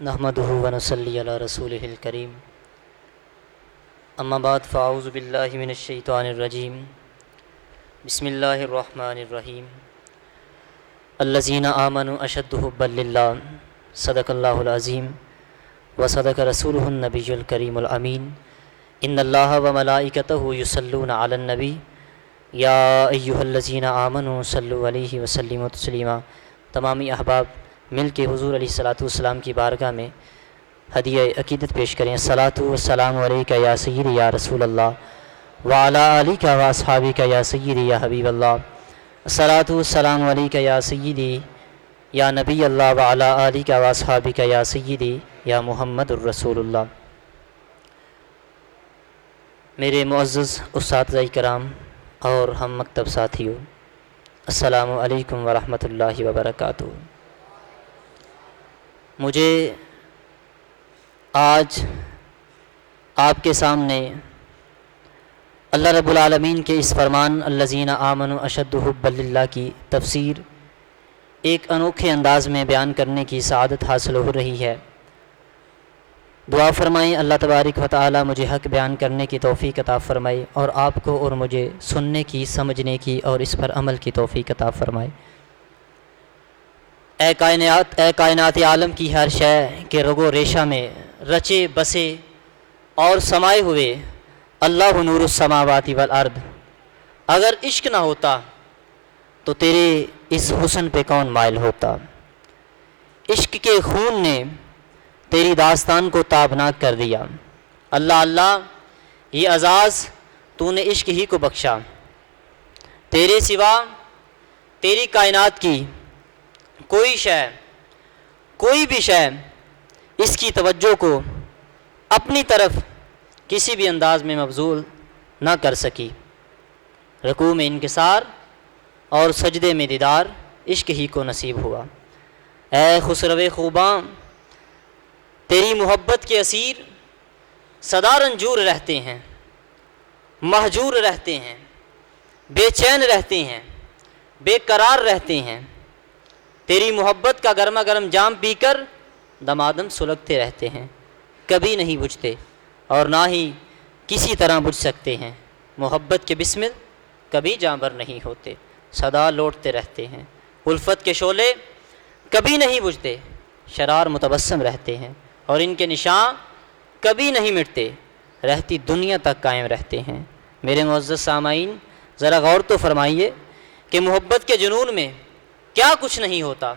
نحمدہ ونصلی علی رسولہ الکریم اما بعد فاعوذ باللہ من الشیطان الرجیم بسم اللہ الرحمن الرحیم الذین آمنوا اشد حبا للہ صدق اللہ العظیم وصدق رسولہ النبی الکریم الامین ان اللہ وملائکتہ یصلون علی النبی یا ایہا الذین آمنوا صلوا علیہ وسلموا تسلیما۔ تمامی احباب مل کے حضور علیہ الصلاۃ والسلام کی بارگاہ میں ہدیہ عقیدت پیش کریں۔ الصلاۃ والسلام علیکہ یا سیدی یا رسول اللہ وعلی آلک و اصحابک یا سیدی یا حبیب اللہ۔ الصلاۃ والسلام علیکہ یا سیدی یا نبی اللہ وعلی آلک و اصحابک یا سیدی یا محمد الرسول اللہ۔ میرے معزز اساتذہ کرام اور ہم مکتب ساتھیوں، السلام علیکم ورحمۃ اللہ وبرکاتہ۔ مجھے آج آپ کے سامنے اللہ رب العالمین کے اس فرمان الذین آمنوا اشد حبا للہ کی تفسیر ایک انوکھے انداز میں بیان کرنے کی سعادت حاصل ہو رہی ہے۔ دعا فرمائیں اللہ تبارک و تعالی مجھے حق بیان کرنے کی توفیق عطا فرمائے اور آپ کو اور مجھے سننے کی، سمجھنے کی اور اس پر عمل کی توفیق عطا فرمائے۔ اے کائنات عالم کی ہر شے کے رگو ریشہ میں رچے بسے اور سمائے ہوئے اللہ نور السماوات والارض، اگر عشق نہ ہوتا تو تیرے اس حسن پہ کون مائل ہوتا۔ عشق کے خون نے تیری داستان کو تابناک کر دیا۔ اللہ اللہ، یہ اعزاز تو نے عشق ہی کو بخشا۔ تیرے سوا تیری کائنات کی کوئی بھی شے اس کی توجہ کو اپنی طرف کسی بھی انداز میں مبذول نہ کر سکی۔ رکوع میں انکسار اور سجدے میں دیدار عشق ہی کو نصیب ہوا۔ اے خسرو خوباں، تیری محبت کے اسیر سدا رنجور رہتے ہیں، مہجور رہتے ہیں، بے چین رہتے ہیں، بے قرار رہتے ہیں۔ تیری محبت کا گرما گرم جام پی کر دمادم سلگتے رہتے ہیں، کبھی نہیں بجھتے اور نہ ہی کسی طرح بجھ سکتے ہیں۔ محبت کے بسمل کبھی جانبر نہیں ہوتے، سدا لوٹتے رہتے ہیں۔ الفت کے شعلے کبھی نہیں بجھتے، شرار متبسم رہتے ہیں اور ان کے نشان کبھی نہیں مٹتے، رہتی دنیا تک قائم رہتے ہیں۔ میرے معزز سامعین، ذرا غور تو فرمائیے کہ محبت کے جنون میں کیا کچھ نہیں ہوتا۔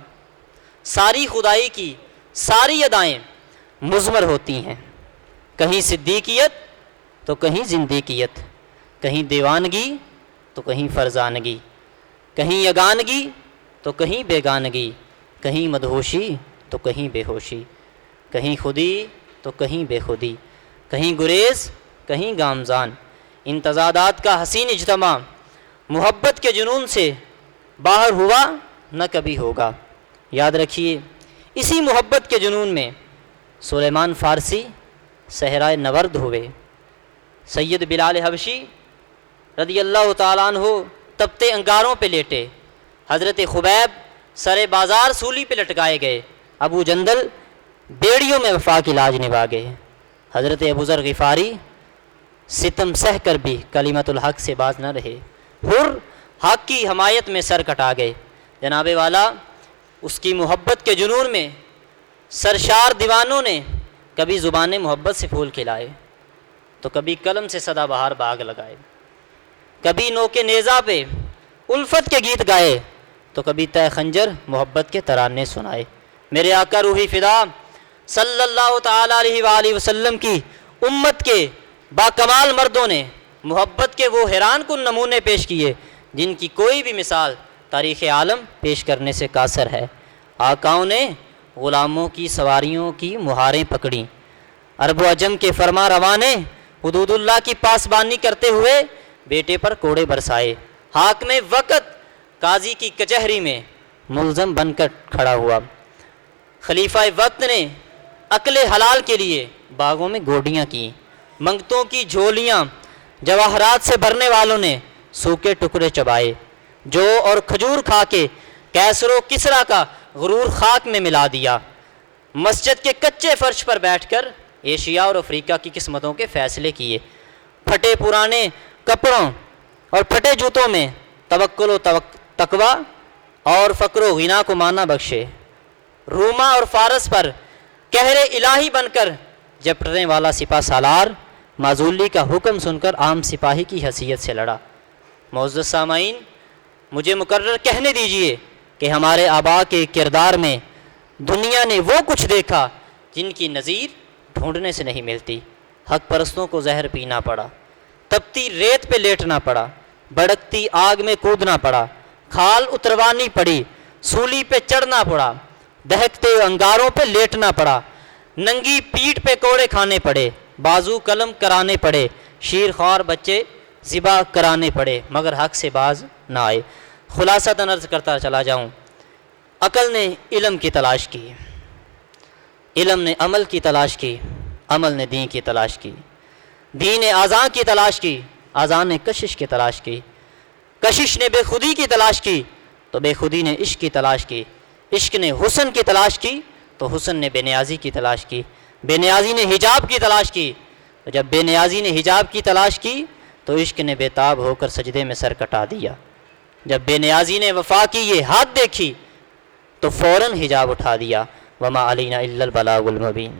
ساری خدائی کی ساری ادائیں مضمر ہوتی ہیں، کہیں صدیقیت تو کہیں زندیقیت، کہیں دیوانگی تو کہیں فرزانگی، کہیں یگانگی تو کہیں بیگانگی، کہیں مدہوشی تو کہیں بے ہوشی، کہیں خودی تو کہیں بے خودی، کہیں گریز کہیں گامزان۔ ان تضادات کا حسین اجتماع محبت کے جنون سے باہر ہوا نہ کبھی ہوگا۔ یاد رکھیے، اسی محبت کے جنون میں سلیمان فارسی صحرائے نورد ہوئے، سید بلال حبشی رضی اللہ تعالیٰ عنہ تپتے انگاروں پہ لیٹے، حضرت خبیب سر بازار سولی پہ لٹکائے گئے، ابو جندل بیڑیوں میں وفا کی لاج نبھا گئے، حضرت ابو ذر غفاری ستم سہ کر بھی کلمت الحق سے باز نہ رہے، حر حق کی حمایت میں سر کٹا گئے۔ جناب والا، اس کی محبت کے جنون میں سرشار دیوانوں نے کبھی زبان محبت سے پھول کھلائے تو کبھی قلم سے سدا بہار باغ لگائے، کبھی نوک نیزہ پہ الفت کے گیت گائے تو کبھی تہ خنجر محبت کے ترانے سنائے۔ میرے آقا روحی فدا صلی اللہ تعالیٰ علیہ وآلہ وسلم کی امت کے باکمال مردوں نے محبت کے وہ حیران کن نمونے پیش کیے جن کی کوئی بھی مثال تاریخ عالم پیش کرنے سے قاصر ہے۔ آقاؤں نے غلاموں کی سواریوں کی مہاریں پکڑیں، عرب و عجم کے فرما رواں نے حدود اللہ کی پاسبانی کرتے ہوئے بیٹے پر کوڑے برسائے، حاکم وقت قاضی کی کچہری میں ملزم بن کر کھڑا ہوا، خلیفہ وقت نے عقل حلال کے لیے باغوں میں گوڈیاں کیں، منگتوں کی جھولیاں جواہرات سے بھرنے والوں نے سوکھے ٹکڑے چبائے، جو اور کھجور کھا کے کیسر و کسرا کا غرور خاک میں ملا دیا۔ مسجد کے کچے فرش پر بیٹھ کر ایشیا اور افریقہ کی قسمتوں کے فیصلے کیے۔ پھٹے پرانے کپڑوں اور پھٹے جوتوں میں توکل و تقوی اور فقر و غنا کو مانا بخشے۔ روما اور فارس پر قہر الہی بن کر جپٹنے والا سپہ سالار معزولی کا حکم سن کر عام سپاہی کی حیثیت سے لڑا۔ معزز سامعین، مجھے مقرر کہنے دیجئے کہ ہمارے آباء کے کردار میں دنیا نے وہ کچھ دیکھا جن کی نظیر ڈھونڈنے سے نہیں ملتی۔ حق پرستوں کو زہر پینا پڑا، تپتی ریت پہ لیٹنا پڑا، بھڑکتی آگ میں کودنا پڑا، کھال اتروانی پڑی، سولی پہ چڑھنا پڑا، دہکتے انگاروں پہ لیٹنا پڑا، ننگی پیٹھ پہ کوڑے کھانے پڑے، بازو قلم کرانے پڑے، شیر خوار بچے ذبح کرانے پڑے، مگر حق سے باز نہ آئے۔ خلاصتاً عرض کرتا چلا جاؤں، عقل نے علم کی تلاش کی، علم نے عمل کی تلاش کی، عمل نے دین کی تلاش کی، دین نے آذان کی تلاش کی، آذان نے کشش کی تلاش کی، کشش نے بے خودی کی تلاش کی تو بے خودی نے عشق کی تلاش کی، عشق نے حسن کی تلاش کی تو حسن نے بے نیازی کی تلاش کی، بے نیازی نے حجاب کی تلاش کی تو جب بے نیازی نے حجاب کی تلاش کی تو عشق نے بے تاب ہو کر سجدے میں سر کٹا دیا، جب بے نیازی نے وفا کی یہ حد دیکھی تو فوراً حجاب اٹھا دیا۔ وما علینا الا البلاغ المبین۔